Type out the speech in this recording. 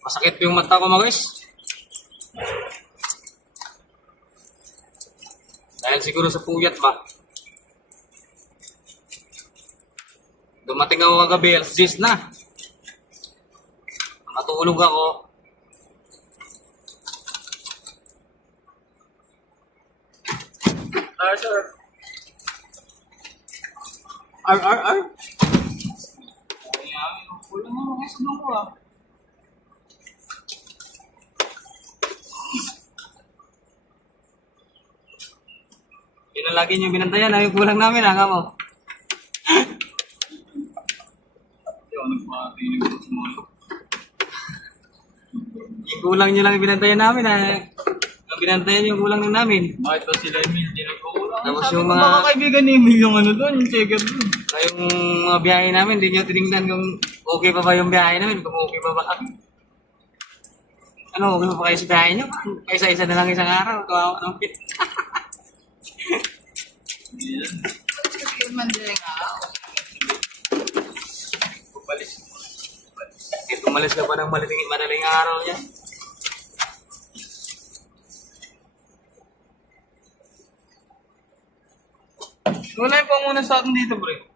Masakit yung mata ko mga guys. Dahil siguro sa puyat ba. Dumating ako kagabi, alas 10 na. Matulog ako. Sir. Ar. Wala mo mga sunong ko ah. Yun ang lagi nyo binantayan, yung kulang namin ha, kamo. Yung kulang nyo lang binantayan namin ha. Yung binantayan yung kulang ng namin. Bakit ba sila Emil? Hindi nagkukulang. Tapos Sabi yung ko, mga- baka kaibigan ni Emil yung ano doon, yung checker doon. Yung mga biyahe namin, hindi nyo tinignan kung okay pa ba yung biyahe namin, kung okay pa ba kami. Ano, okay pa ba kayo sa biyahe nyo? Isa-isa na lang isang araw. Kawawa ng pit. Hindi yan. Pupalis. Tumalis ka pa ng madaling araw niya. Wala yung panguna sa atin dito, pre.